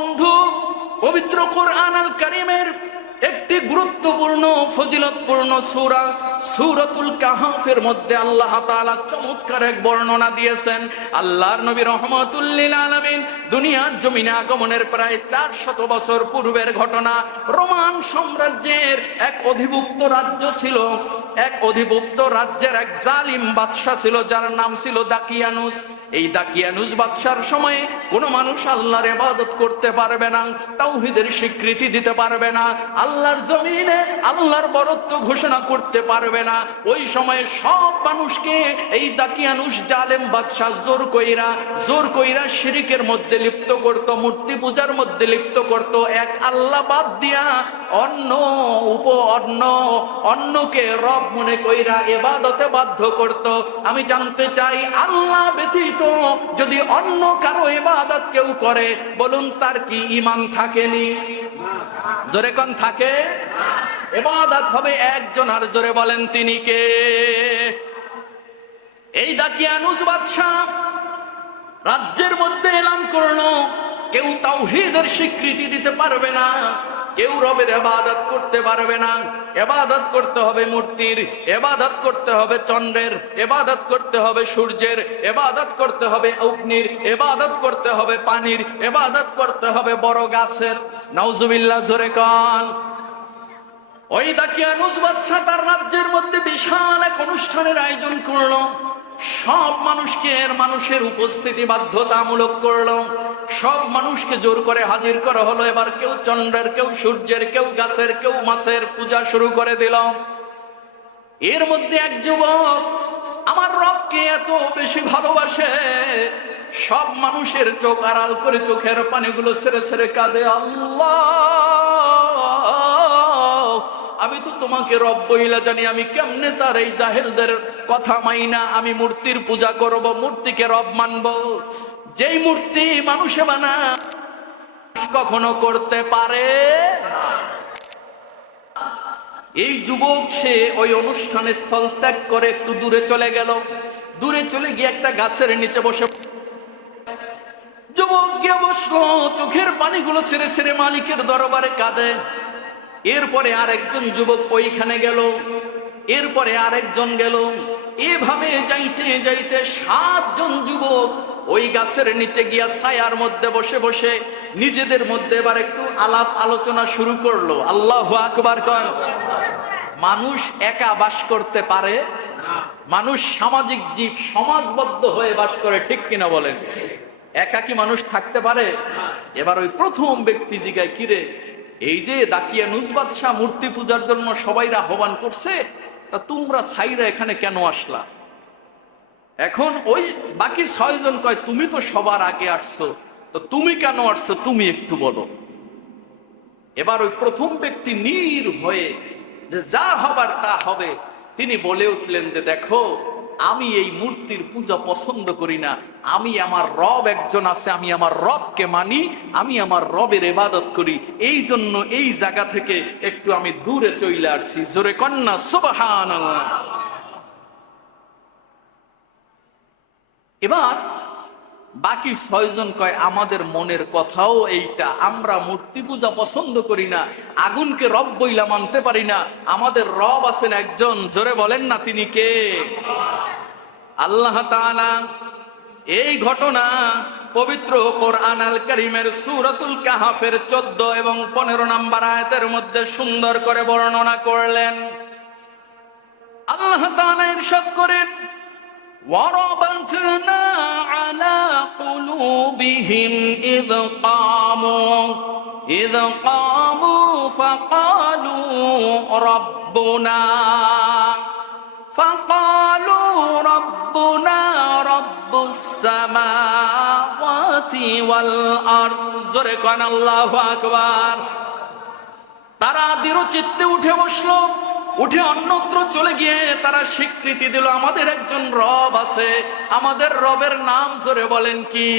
বন্ধু, পবিত্র কোরআন আল কারীমের একটি গুরুত্বপূর্ণ ফজিলতপূর্ণ সূরা সূরাতুল কাহফের মধ্যে আল্লাহ তাআলা চমৎকার এক বর্ণনা দিয়েছেন। আল্লাহর নবী রাহমাতুল লিল আলামিন দুনিয়ার জমিনে আগমনের প্রায় 400 বছর পূর্বের ঘটনা। রোমান সাম্রাজ্যের এক অধিভুক্ত রাজ্য ছিল, এক অধিভুক্ত রাজ্যের এক জালিম বাদশা ছিল যার নাম ছিল দাকিয়ানুস। এই দাকিয়ানুস বাদশার সময়ে কোনো মানুষ আল্লাহর ইবাদত করতে পারবে না, তাওহীদের স্বীকৃতি দিতে পারবে না, আল্লাহর জমিনে আল্লাহর বরত্ব ঘোষণা করতে পারবে না। ওই সময়ে সব মানুষকে এই দাকিয়ানুস জালেম বাদশা জোর কইরা শিরকের মধ্যে লিপ্ত করত, মূর্তি পূজার মধ্যে লিপ্ত করত। এক আল্লাহ বাদ দিয়া অন্যকে রব মনে কইরা ইবাদতে বাধ্য করত। আমি জানতে চাই, আল্লাহ ব্যতীত যদি অন্য কারো ইবাদত কেউ করে, বলুন তার কি ঈমান থাকেনি? জোরে কোন থাকে? ইবাদত হবে একজন, আর জোরে বলেন তিনি কে? এই দাকিয়ানুস বাদশা রাজ্যের মধ্যে এলান করলো, কেউ তাওহীদের স্বীকৃতি দিতে পারবে না, কেউ রবের ইবাদত করতে পারবে না। ইবাদত করতে হবে মূর্তির, ইবাদত করতে হবে চন্দ্রের, ইবাদত করতে হবে সূর্যের, ইবাদত করতে হবে অগ্নির, ইবাদত করতে হবে পানির, ইবাদত করতে হবে বড় গাছের। নাউজুবিল্লাহ, জোরে কোন? ওই দাকিয়ানুস বাদশা তার রাজ্যের মধ্যে বিশাল এক অনুষ্ঠানের আয়োজন করলো। সব মানুষের উপস্থিতি বাধ্যতামূলক করলো। সব মানুষকে জোর করে হাজির করা হলো। এবার কেউ চন্দ্রের, কেউ সূর্যের, কেউ গাছের, কেউ মাছের পূজা শুরু করে দিল। এর মধ্যে এক যুবক আমার রবকে এত বেশি ভালোবাসে, সব মানুষের চোখ আড়াল করে চোখের পানিগুলো ছেড়ে ছেড়ে কাঁদে, আল্লাহ, আমি তো তোমাকে রব বইলা জানি, আমি কেমনে তার এই জাহেলদের কথা মাইনা আমি মূর্তির পূজা করব, মূর্তিকে রব মানব? যেই মূর্তি মানুষে বানা কখনো করতে পারে না। এই যুবক সে ওই অনুষ্ঠানের স্থল ত্যাগ করে একটু দূরে চলে গেল। দূরে চলে গিয়ে একটা গাছের নিচে বসে যুবক গিয়ে বসলো, চোখের পানিগুলো ছেড়ে ছেড়ে মালিকের দরবারে কাঁদে। এরপরে আরেকজন যুবক ওইখানে গেল, এরপরে আরেকজন গেল। এভাবে যাইতে যাইতে 7 জন যুবক ওই গাছের নিচে গিয়া ছায়ার মধ্যে বসে বসে নিজেদের মধ্যে এবার একটু আলাপ আলোচনা শুরু করলো। আল্লাহু আকবার কন। মানুষ একা বাস করতে পারে না, মানুষ সামাজিক জীব, সমাজবদ্ধ হয়ে বাস করে, ঠিক কিনা বলেন? একা কি মানুষ থাকতে পারে? এবার ওই প্রথম ব্যক্তি জিগায়, কিরে, এই যে দাকিয়ানুস বাদশা মূর্তি পূজার জন্য সবাই আহ্বান করছে, তা তোমরা ছাইরা এখানে কেন আসলা? এখন ওই বাকি 6 জন কয়, তুমি তো সবার আগে আসছো, তো তুমি কেন আসছো, তুমি একটু বলো। এবার ওই প্রথম ব্যক্তি নির্ভয়ে, যে যা হবার তা হবে, তিনি বলে উঠলেন যে, দেখো, আমি এই মূর্তির পূজা পছন্দ করি না, আমি আমার রব একজন আছে, আমি আমার রবকে মানি, আমি আমার রবের ইবাদত করি, এই জন্য এই জায়গা থেকে একটু আমি দূরে চলে আসছি। জোরে কন্যা সুবহানাল্লাহ। এবার বাকি 6 জন কয়, আমাদের মনের কথাও এইটা, আমরা মূর্তি পূজা পছন্দ করি না, আগুনকে রব বইলা মানতে পারি না, আমাদের রব আছেন একজন। জোরে বলেন না, তিনি কে? আল্লাহ তাআলা এই ঘটনা পবিত্র কোরআন আল কারীমের সূরাতুল কাহফের 14 এবং 15 নম্বর আয়াতের মধ্যে সুন্দর করে বর্ণনা করলেন। আল্লাহ তাআলা ইরশাদ করেন, وَرَبَطْنَا عَلَى قُلُوبِهِمْ إِذْ قَامُوا فَقَالُوا رَبُّنَا رَبُّ السَّمَاوَاتِ وَالْأَرْضِ। জোরে কোন আল্লাহু আকবার। তারা দৃঢ়চিত্তে উঠে বসলো, উঠে অন্যত্র চলে গিয়ে তারা স্বীকৃতি দিল, আমাদের একজন রব আছে, আমাদের রবের নাম জোরে বলেন কি?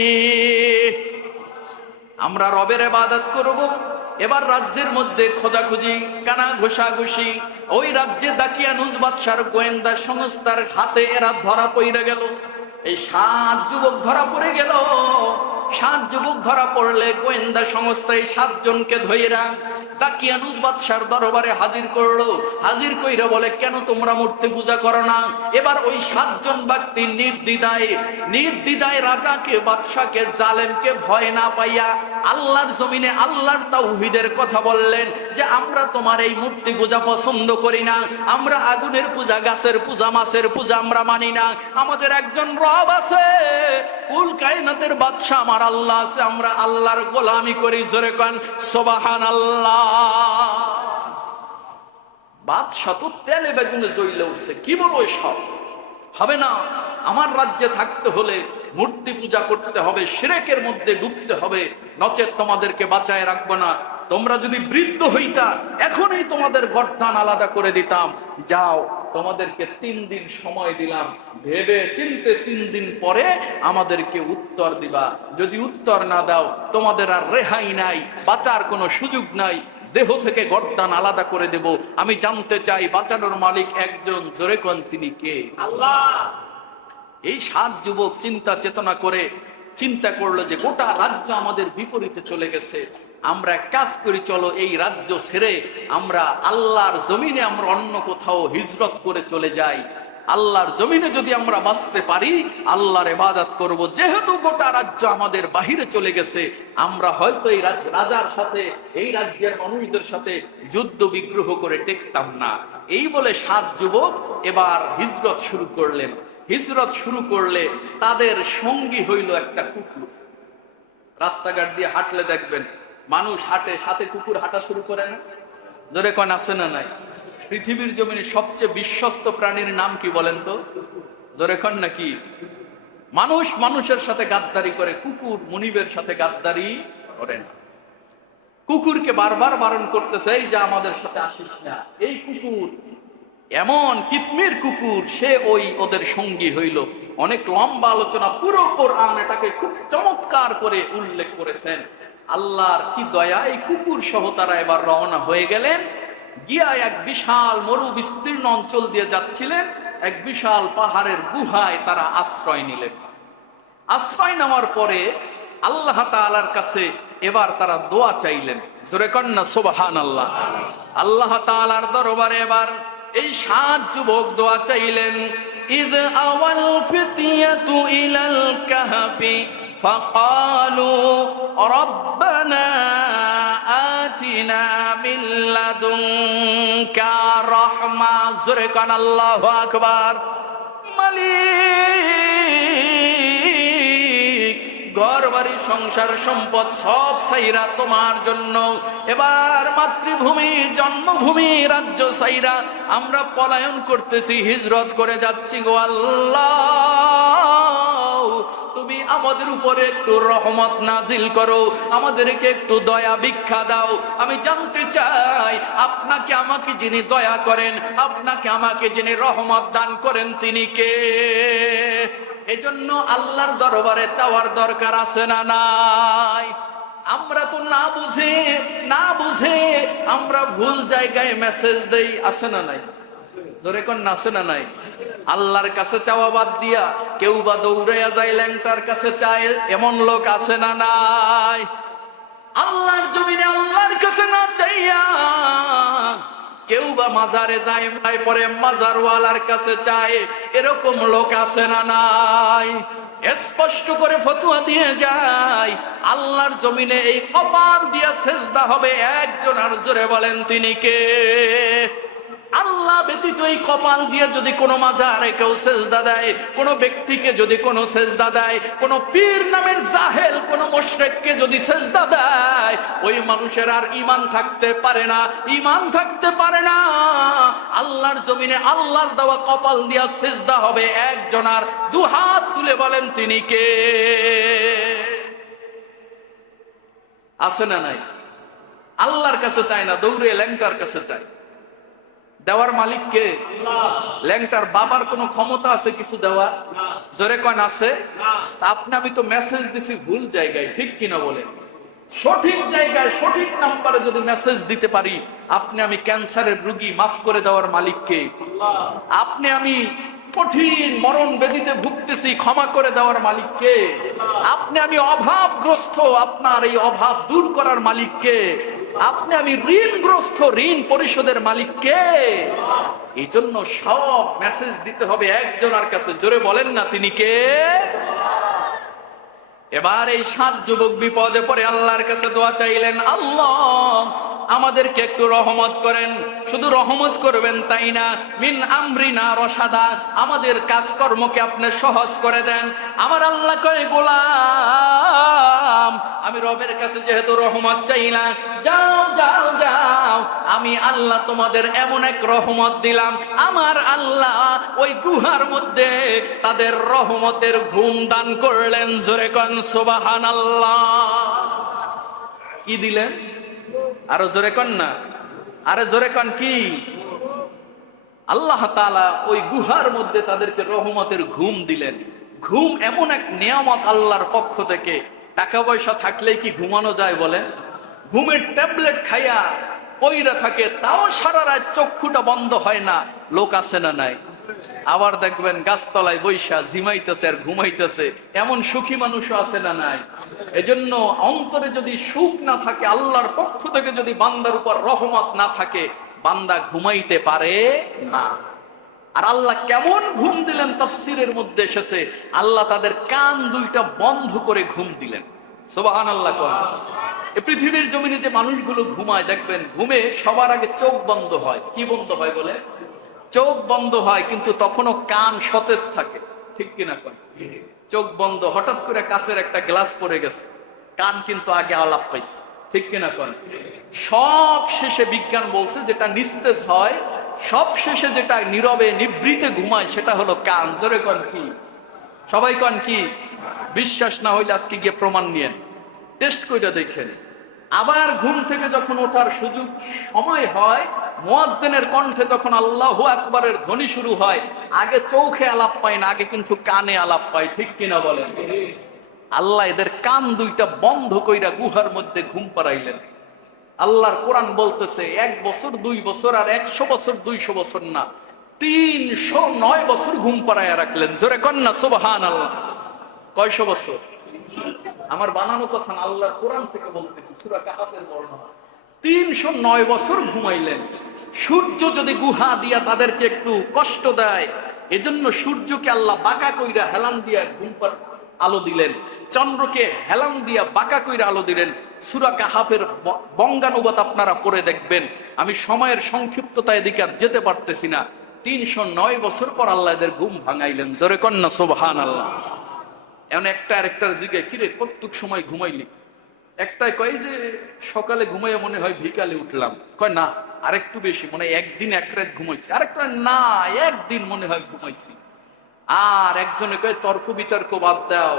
আমরা রবের ইবাদত করব। এবার রাজ্যের মধ্যে খোঁজাখুঁজি, কানা ঘোষাঘুষি, ওই রাজ্যে দাকিয়ানুস বাদশার গোয়েন্দা সংস্থার হাতে এরা ধরা পড়ে গেল। এই 7 যুবক ধরা পড়ে গেল। 7 যুবক ধরা পড়লে গোয়েন্দা সংস্থায় 7 জনকে ধইরা দাকিয়ানুস বাদশার দরবারে হাজির করলো। হাজির কইরা বলে, কেন তোমরা মূর্তি পূজা করো না? এবার ওই 7 জন ব্যক্তি নির্দ্বিধায় রাজাকে, বাদশাকে, জালেমকে ভয় না পাইয়া আল্লাহর জমিনে আল্লাহর তাওহীদের কথা বললেন যে আমরা তোমার এই মূর্তি পূজা পছন্দ করি না, আমরা আগুনের পূজা, গাছের পূজা, মাছের পূজা আমরা মানি না। আমাদের একজন রব আছে, কুল কায়নাতের বাদশা আমার আল্লাহ আছে, আমরা আল্লাহর গোলামি করি। জোরে কোন সুবহানাল্লাহ। বাদশা তো তেলে বেগুনে জ্বলে উঠছে, কি বলবো এসব? হবে না, আমার রাজ্যে থাকতে হলে মূর্তি পূজা করতে হবে, শিরকের মধ্যে ডুবতে হবে, নচেত তোমাদেরকে বাঁচায় রাখবো না। তোমরা যদি বৃদ্ধ হইতা এখনই তোমাদের গর্দান আলাদা করে দিতাম। যাও, তোমাদেরকে 3 দিন সময় দিলাম, ভেবে চিন্তে 3 দিন পরে আমাদেরকে উত্তর দিবা। যদি উত্তর না দাও তোমাদের আর রেহাই নাই, বাঁচার কোনো সুযোগ নাই, দেহ থেকে গর্দান আলাদা করে দেব। আমি জানতে চাই বাঁচানোর মালিক একজন, জোরে কোন তিনি কে? আল্লাহ। এই 7 যুবক চিন্তা চেতনা করে চিন্তা করলো যে গোটা রাজ্য আমাদের বিপরীতে চলে গেছে, আমরা এক কাজ করি, চলো এই রাজ্য ছেড়ে আমরা আল্লাহর জমিনে আমরা অন্য কোথাও হিজরত করে চলে যাই। আল্লাহর জমিনে যদি আমরা বাঁচতে পারি আল্লাহর ইবাদত করব। যেহেতু গোটা রাজ্য আমাদের বাহিরে চলে গেছে, আমরা হয়তো এই রাজার সাথে, এই রাজ্যের মানুষদের সাথে যুদ্ধ বিগ্রহ করে টেকতাম না। এই বলে 7 যুবক এবার হিজরত শুরু করলেন। হিজরত শুরু করলে তাদের সঙ্গী হইল একটা কুকুর। রাস্তাঘাট দিয়ে হাঁটলে দেখবেন মানুষ হাঁটে, সাথে কুকুর হাঁটা শুরু করে না? জোরে কোন আছে না নাই? পৃথিবীর জমিনে সবচেয়ে বিশ্বস্ত প্রাণীর নাম কি বলেন তো? জোরে কোন নাকি? মানুষ মানুষের সাথে গাদ্দারি করে, কুকুর মুনিবের সাথে গাদ্দারি করে না। কুকুরকে বারবার বারণ করতেছে, এই যে আমাদের সাথে আসিস না। এই কুকুর এমন কিতমির কুকুর, সে ওদের সঙ্গী হইল। অনেক লম্বা আলোচনা, পুরো কোরআন এটাকে খুব চমৎকার করে উল্লেখ করেছেন। আল্লাহর কি দয়া, এই কুকুর সহ তারা এবার রওনা হয়ে গেলেন। গিয়া এক বিশাল মরু বিস্তীর্ণ অঞ্চল দিয়ে যাচ্ছিলেন। এক বিশাল পাহাড়ের গুহায় তারা আশ্রয় নিলেন। আশ্রয় নেওয়ার পরে আল্লাহ তাআলার কাছে এবার তারা দোয়া চাইলেন। জোরে কন্না সুবহানাল্লাহ। আল্লাহ তাআলার দরবারে এবার এই 7 যুবক দোয়া চাইলেন। ইদ আওয়াল ফিতিয়াতু ইলাল কাহফি ফাকালু রাব্বানা আতিনা মিন লাদুনকা রাহমা। জোরে কোন আল্লাহু আকবার। মালিক, ঘর বাড়ি সংসার সম্পদ সব সাইরা তোমার জন্য এবার মাতৃভূমি, জন্মভূমি, রাজ্য সাইরা আমরা পলায়ন করতেছি, হিজরত করে যাচ্ছি গো আল্লাহ। তুমি আমাদের উপরে একটু রহমত নাজিল করো, আমাদেরকে একটু দয়া ভিক্ষা দাও। আমি জানতে চাই আপনাকে আমাকে যিনি দয়া করেন, আপনাকে আমাকে যিনি রহমত দান করেন তিনি কে? এজন্য আল্লাহর দরবারে চাওয়ার দরকার আছে না নাই? আমরা তো না বুঝে আমরা ভুল জায়গায় মেসেজ দেই, আছে না নাই? জোরে কোন আছে না নাই? আল্লাহর কাছে চাওয়া বাদ দিয়া কেউ বা দৌড়াইয়া যায় ল্যাংটার কাছে চায়, এমন লোক আছে না নাই? আল্লাহর জমিনে আল্লাহর কাছে না চাইয়া কেউ বা মাজারে যায়, পরে মাজারওয়ালার কাছে চায়, এরকম লোক আছে না নাই? স্পষ্ট করে ফতোয়া দিয়ে যায়, আল্লাহর জমিনে এই কপাল দিয়া সেজদা হবে একজন, আর জোরে বলেন তিনি কে? আল্লাহ ব্যতীত এই কপাল দিয়ে যদি কোনো মাজারে কেউ সেজদা দেয়, কোনো ব্যক্তিকে যদি কোনো সেজদা দেয়, কোনো পীর নামের জাহেল কোনো মুশরিককে যদি সেজদা দেয়, ওই মানুষের আর ঈমান থাকতে পারে না, ঈমান থাকতে পারে না। আল্লাহর জমিনে আল্লাহর দেওয়া কপাল দিয়া সেজদা হবে একজন, আর 2 হাত তুলে বলেন তিনি কে? আছে না নাই? আল্লাহর কাছে চায় না, দৌড়ে ল্যাংটার কাছে চায়। দেওয়ার মালিক কে? ল্যাংটার বাবার কোনো ক্ষমতা আছে কিছু দেওয়া? জোরে কন আছে? আপনি আমি তো মেসেজ দিছি ভুল জায়গায়, ঠিক কিনা বলেন? সঠিক জায়গায় সঠিক নাম্বারে যদি মেসেজ দিতে পারি, আপনি আমি ক্যান্সারের রোগী মাফ করে দেওয়ার মালিক কে? আপনি আমি কঠিন মরণ ব্যাধিতে ভুগতেছি, ক্ষমা করে দেওয়ার মালিক কে? আপনি আমি অভাবগ্রস্ত, আপনার এই অভাব দূর করার মালিক কে? আপনি আমি ঋণগ্রস্ত, ঋণ পরিশোধের মালিক কে? এই জন্য সব মেসেজ দিতে হবে একজনের কাছে, জোরে বলেন না তিনি কে? এবার এই 7 যুবক বিপদে পড়ে আল্লাহর কাছে দোয়া চাইলেন, আল্লাহ আমাদেরকে একটু রহমত করেন। শুধু রহমত করবেন তাই না, মিন আমরিনা রশাদা, আমাদের কাজকর্মকে আপনি সহজ করে দেন। আমার আল্লাহ কয়, গোলাম আমি রবের কাছে যেহেতু রহমত চাইলাম, যাও যাও যাও, আমি আল্লাহ তোমাদের এমন এক রহমত দিলাম। আমার আল্লাহ ওই গুহার মধ্যে তাদের রহমতের ঘুম দান করলেন। জোরে কোন সুবহানাল্লাহ। কি দিলেন? আরো জোরে কন না, আরে জোরে কন কি? আল্লাহ তাআলা ওই গুহার মধ্যে তাদেরকে রহমতের ঘুম দিলেন। ঘুম এমন এক নিয়ামত আল্লাহর পক্ষ থেকে, টাকা পয়সা থাকলেই কি ঘুমানো যায় বলেন? ঘুমের ট্যাবলেট খাইয়া পইরা থাকে, তাও সারা রাত চক্ষুটা বন্ধ হয় না। লোক আছে না নাই? আবার দেখবেন গাছতলায় বৈশা ঝিমাইতেছে আর ঘুমাইতেছে, এমন সুখী মানুষও আছে না নাই? এজন্য অন্তরে যদি সুখ না থাকে, আল্লাহর পক্ষ থেকে যদি বান্দার উপর রহমত না থাকে, বান্দা ঘুমাইতে পারে না। আর আল্লাহ কেমন ঘুম দিলেন তাফসীরের মধ্যে এসেছে, আল্লাহ তাদের কান দুইটা বন্ধ করে ঘুম দিলেন। সুবহানাল্লাহ। এই পৃথিবীর জমিনে যে মানুষগুলো ঘুমায় দেখবেন, ঘুমে সবার আগে চোখ বন্ধ হয়। কি বন্ধ হয় বলে? চোখ বন্ধ হয়, কিন্তু তখনও কান সতেজ থাকে, ঠিক কিনা কোন? চোখ বন্ধ, হঠাৎ করে কাছের একটা গ্লাস পড়ে গেছে, কান কিন্তু আগে আলাপ পাইছে, ঠিক কিনা কোন? সব শেষে বিজ্ঞান বলছে যেটা নিস্তেজ হয়, সব শেষে যেটা নীরবে নিভৃতে ঘুমায়, সেটা হলো কান। জোরে কোন কি? সবাই কোন কি? বিশ্বাস না হইলে আজকে গিয়ে প্রমাণ নিয়েন, টেস্ট করে দেখেন। আবার ঘুম থেকে যখন ওঠার সুযোগ সময় হয়, মুয়াজ্জিনের কণ্ঠে যখন আল্লাহু আকবারের ধ্বনি শুরু হয়, আগে চোখে আলাপ পায় না, আগে কিন্তু কানে আলাপ পায়, ঠিক কিনা বলেন? আল্লাহ এদের কান দুইটা বন্ধ কইরা গুহার মধ্যে ঘুম পাড়াইলেন। আল্লাহর কোরআন বলতেছে 1 বছর 2 বছর আর 100 বছর 200 বছর না, 309 বছর ঘুম পাড়াইয়া রাখলেন। জোরে কন্যা সুবহানাল্লাহ। কয়শো বছর? আমার বানানো কথা না, আল্লাহর কোরআন থেকে বলতেছি, সূরা কাহাফের বর্ণনা। 309 বছর ঘুমাইলেন। সূর্য যদি গুহা দিয়া তাদেরকে একটু কষ্ট দেয়, এজন্য সূর্যকে আল্লাহ বাঁকা কইরা হেলান দিয়া ঘুম পার আলো দিলেন, চন্দ্রকে হেলান দিয়া বাঁকা কইরা আলো দিলেন। সূরা কাহাফের বঙ্গানুবাদ আপনারা পড়ে দেখবেন। আমি সময়ের সংক্ষিপ্ততা এদিকে আর যেতে পারতেছি না। 309 বছর পর আল্লাহ এদের ঘুম ভাঙাইলেন। জোরে কন্যা সুবহানাল্লাহ। এমন একটা আরেকটার জিজ্ঞাসা, কিরে কতটুক সময় ঘুমাইলি? একটাই কয় যে সকালে ঘুমাইয়া মনে হয় বিকালে উঠলাম। কয় না, আরেকটু বেশি, মনে হয় একদিন এক রাত ঘুমাইছি। আরেকটা না, একদিন মনে হয় ঘুমাইছি। আর একজনে কয় তর্ক বিতর্ক বাদ দাও,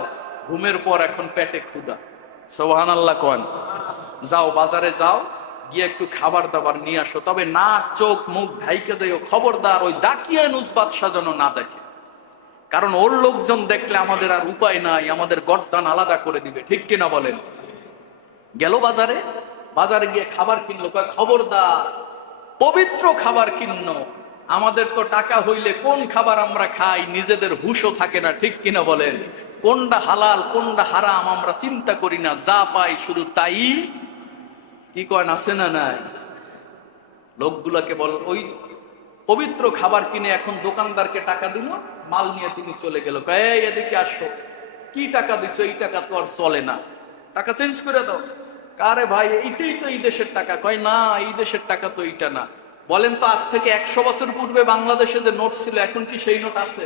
ঘুমের পর এখন পেটে ক্ষুধা। সুবহানাল্লাহ কোন? যাও বাজারে যাও, গিয়ে একটু খাবার দাবার নিয়ে আসো, তবে নাক চোখ মুখ ঢাইকে দিও, খবরদার ওই দাকিয়া নুসবাত সাজানো না দেখে, কারণ ওর লোকজন দেখলে আমাদের আর উপায় নাই, আমাদের গর্দান আলাদা করে দিবে, ঠিক কিনা বলেন? গেল বাজারে, বাজারে গিয়ে খাবার কিনলো, কয় খবরদার পবিত্র খাবার কিনো, আমাদের তো টাকা হইলে কোন খাবার আমরা খাই নিজেদের হুঁশও থাকে না, ঠিক কিনা বলেন? কোনটা হালাল কোনটা হারাম আমরা চিন্তা করি না, যা পাই শুধু তাই কি কয় আছে না নাই? লোকগুলাকে বল ওই পবিত্র খাবার কিনে এখন দোকানদারকে টাকা দিল, মাল নিয়ে তিনি চলে গেল। এই এদিকে আসো, কি টাকা দিছো? এই টাকা তো আর চলে না, টাকা চেঞ্জ করে দাও। কারে ভাই, এইটাই তো এই দেশের টাকা। কয় না, এই দেশের টাকা তো এইটা না। বলেন তো, আজ থেকে 100 বছর পূর্বে বাংলাদেশে যে নোট ছিল, এখন কি সেই নোট আছে?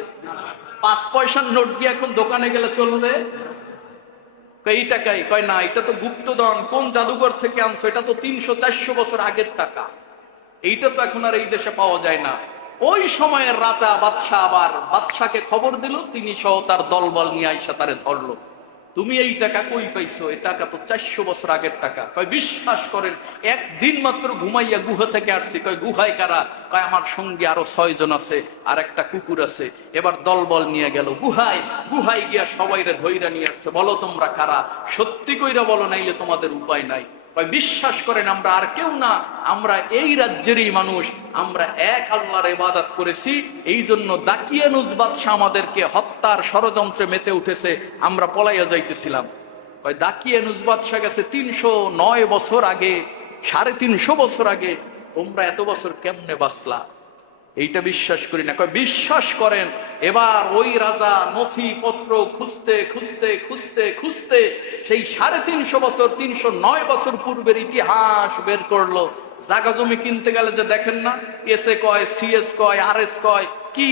5 পয়সার নোট গিয়ে এখন দোকানে গেলে চলবে? এই টাকাই? কয় না, এটা তো গুপ্তধন, কোন জাদুঘর থেকে আনছো, এটা তো 300-400 বছর আগের টাকা, এইটা তো এখন আর এই দেশে পাওয়া যায় না। ওই সময়ের রাজা বাদশাহ আবার বাদশাকে খবর দিল, তিনি সহ তার দলবল নিয়ে আইসা তারে ধরলো। তুমি এই টাকা কই পাইছো? এই টাকা তো 400 বছর আগের টাকা। কয় বিশ্বাস করেন, একদিন মাত্র ঘুমাইয়া গুহা থেকে আসছি। কয় গুহায় কারা? কয় আমার সঙ্গে আরো 6 জন আছে, আর একটা কুকুর আছে। এবার দলবল নিয়ে গেল গুহায়, গুহায় গিয়া সবাইরে ধইরা নিয়ে আসছে। বলো তোমরা কারা? সত্যি কইরা বলো, নাইলে তোমাদের উপায় নাই। বিশ্বাস করেন আমরা আর কেউ না, আমরা এই রাজ্যেরই মানুষ, আমরা এক আল্লাহর ইবাদত করেছি, এই জন্য দাকিয়ানুজ বাদশা আমাদেরকে হত্যার ষড়যন্ত্রে মেতে উঠেছে, আমরা পলাইয়া যাইতেছিলাম। দাকিয়ানুজ বাদশা গেছে 309 বছর আগে, 350 বছর আগে, তোমরা এত বছর কেমনে বাঁচলা? এইটা বিশ্বাস করি না। বিশ্বাস করেন। এবার ওই রাজা নথিপত্র খুঁজতে খুঁজতে খুঁজতে খুঁজতে সেই 350 বছর, 309 বছর পূর্বের ইতিহাস বের করলো। জাগা জমি কিনতে গেলে যে দেখেন না, এসএ কয়, সিএস কয়, আরএস কয়, কি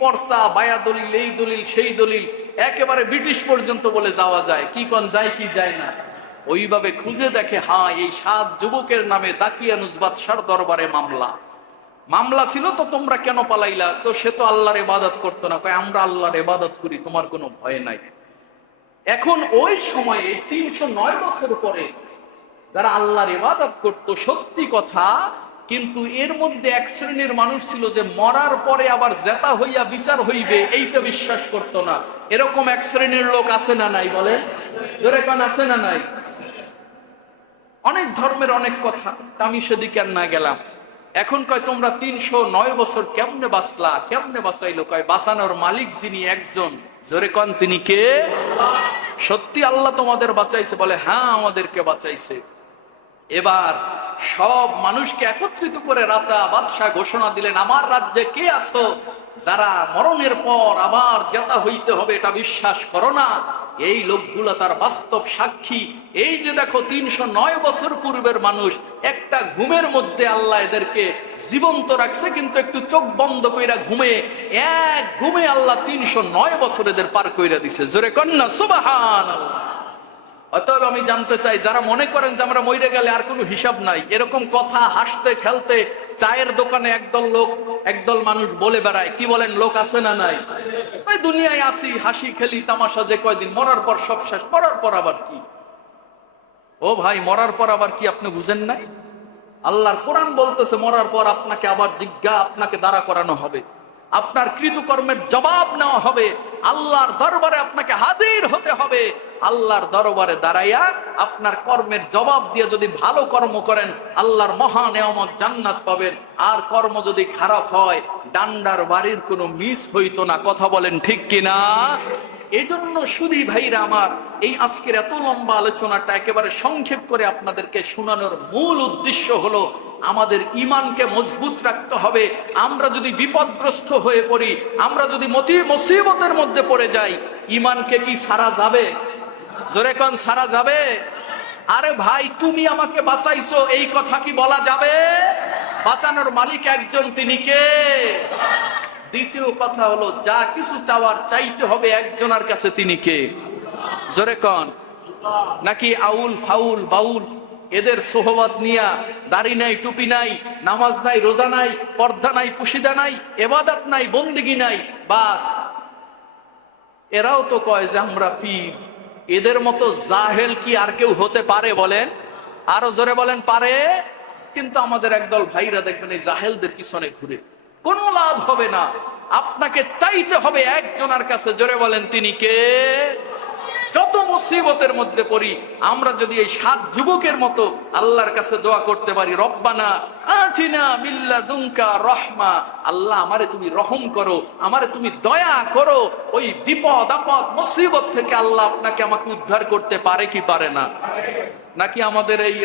পর্চা, বায়া দলিল, এই দলিল সেই দলিল, একেবারে ব্রিটিশ পর্যন্ত বলে যাওয়া যায়, কি কোন যায় কি যায় না। ওইভাবে খুঁজে দেখে, হ্যাঁ এই 7 যুবকের নামে দাকিয়ানুজ বাদশার দরবারে মামলা ছিল। তো তোমরা কেন পালাইলা? তো সে তো আল্লাহর ইবাদত করতো না। কয় আমরা আল্লাহর ইবাদত করি, তোমার কোনো ভয় নাই। এখন ওই সময়ে 309 বছর পরে যারা আল্লাহর ইবাদত করতো, সত্যি কথা, কিন্তু এর মধ্যে এক শ্রেণীর মানুষ ছিল যে মরার পরে আবার জেতা হইয়া বিচার হইবে, এইটা বিশ্বাস করতো না। এরকম এক শ্রেণীর লোক আছে না নাই? বলেন জোরে কোন আছে না নাই? অনেক ধর্মের অনেক কথা, আমি সেদিকে আর না গেলাম। এখন কয় তোমরা 309 বছর কেমনে বাঁচলা? কেমনে বাঁচাইলো? কয় বাঁচানোর মালিক যিনি একজন, জোরে কন তিনি কে? সত্যি আল্লাহ তোমাদের বাঁচাইছে? বলে হ্যাঁ আমাদেরকে বাঁচাইছে। এবার সব মানুষকে একত্রিত করে রাজা বাদশাহ ঘোষণা দিলেন, আমার রাজ্যে কে আছো যারা মরণের পর আবার জেতা হইতে হবে এটা বিশ্বাস করো না? এই লোকগুলা তার বাস্তব সাক্ষী। এই যে দেখো 309 বছর পূর্বের মানুষ, একটা ঘুমের মধ্যে আল্লাহ এদেরকে জীবন্ত রাখছে, কিন্তু একটু চোখ বন্ধ কইরা ঘুমে, এক ঘুমে আল্লাহ 309 বছর এদের পার কইরা দিছে। জোরে কন্যা সুবহানাল্লাহ। অতএব আমি জানতে চাই, যারা মনে করেন যে আমরা মরে গেলে আর কোনো হিসাব নাই, এরকম কথা হাসতে খেলতে চায়ের দোকানে একদল মানুষ বলে বেড়ায়, কি বলেন? লোক আছে না নাই? ওই দুনিয়ায় আসি, হাসি খেলি তামাশা, যে কয়দিন, মরার পর সব শেষ। মরার পর আবার কি? ও ভাই, মরার পর আবার কি আপনি বুঝেন নাই? আল্লাহর কোরআন বলতেছে মরার পর আপনাকে আবার আপনাকে দাঁড়া করানো হবে, আপনার কৃতকর্মের জবাব নেওয়া হবে, আল্লাহর দরবারে আপনাকে হাজির হতে হবে। আল্লাহর দরবারে দাঁড়াইয়া আপনার কর্মের জবাব দিয়ে যদি ভালো কর্ম করেন, আল্লাহর মহা নেয়ামত জান্নাত পাবেন। আর কর্ম যদি খারাপ হয়, ডান্ডার বাড়ির কোনো মিস হইতো না। কথা বলেন ঠিক কিনা? এই জন্য শুধু ভাইরা আমার, এই আজকের এত লম্বা আলোচনাটা একেবারে সংক্ষেপ করে আপনাদেরকে শোনানোর মূল উদ্দেশ্য হলো, আমাদের ঈমানকে মজবুত রাখতে হবে। আমরা যদি বিপদগ্রস্ত হয়ে পড়ি, আমরা যদি মুসিবতের মধ্যে পড়ে যাই, ঈমানকে কি সারা যাবে? জোরে কোন সারা যাবে? আরে ভাই, তুমি আমাকে বাঁচাইছো, এই কথা কি বলা যাবে? বাঁচানোর মালিক একজন, তিনি কে? দ্বিতীয় কথা হলো, যা কিছু চাওয়ার চাইতে হবে একজনের কাছে, তিনি কে? জোরে কোন। নাকি আউল ফাউল বাউল এদের সোহবত নিয়া, দাড়ি নাই, টুপি নাই, নামাজ নাই, রোজা নাই, পর্দা নাই, পুশিদা নাই, ইবাদত নাই, বন্দেগী নাই, বাস এরাও তো কয় যে আমরা পীর। এদের মতো জাহেল কি আর কেউ হতে পারে? বলেন, আরো জোরে বলেন, পারে? কিন্তু আমাদের একদল ভাইরা দেখবেন এই জাহেলদের পিছনে ঘুরে, কোনো লাভ হবে না। আপনাকে চাইতে হবে একজনের কাছে, জোরে বলেন তিনি কে? যত মুসিবতের মধ্যে পড়ি, আমরা যদি এই 7 যুবকের মতো আল্লাহর কাছে দোয়া করতে পারি, রব্বানা আতিনা মিল্লাদুনকা রাহমা, আল্লাহ আমারে তুমি রহম করো, আমারে তুমি দয়া করো, ওই বিপদ আপদ মুসিবত থেকে আল্লাহ আপনাকে আমাকে উদ্ধার করতে পারে কি পারে না? নাকি আমাদের এই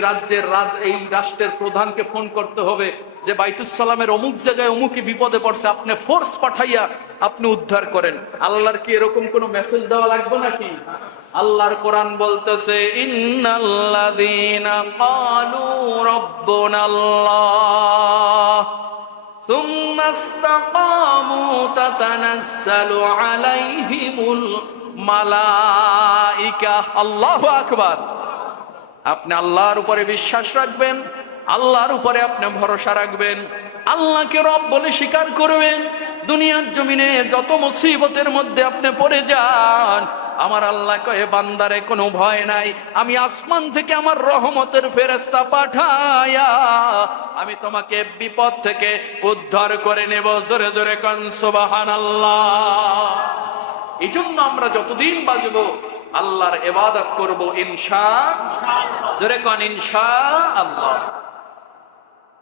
এই রাষ্ট্রের প্রধানকে ফোন করতে হবে যে বাইতুস সালামের অমুক জায়গায় অমুকই বিপদে পড়ছে, আপনি ফোর্স পাঠাইয়া আপনি উদ্ধার করেন? আল্লাহর কি এরকম কোন মেসেজ দেওয়া লাগবে নাকি? আল্লাহর কোরআন বলতেছে, ইন্নাল্লাযীনা ক্বালু রাব্বুনাল্লাহ সুম্মা ইসতাকামু তাতানাজ্জালু আলাইহিমুল মালাইকা। আল্লাহু আকবার। আপনি আল্লাহর উপরে বিশ্বাস রাখবেন, আল্লাহর উপরে আপনি ভরসা রাখবেন, আল্লাহকে রব বলে স্বীকার করবেন। দুনিয়ার জমিনে যত মুসিবতের মধ্যে আপনি পড়ে যান, আমার আল্লাহ কয়ে, বান্দারে কোনো ভয় নাই, আমি আসমান থেকে আমার রহমতের ফেরেশতা পাঠায়া আমি তোমাকে বিপদ থেকে উদ্ধার করে নেব। জোরে জোরে কোন সুবহানাল্লাহ। এই জন্য আমরা যতদিন বাঁচবো আল্লাহর ইবাদত করব ইনশাআল্লাহ। জোরে কন ইনশাআল্লাহ।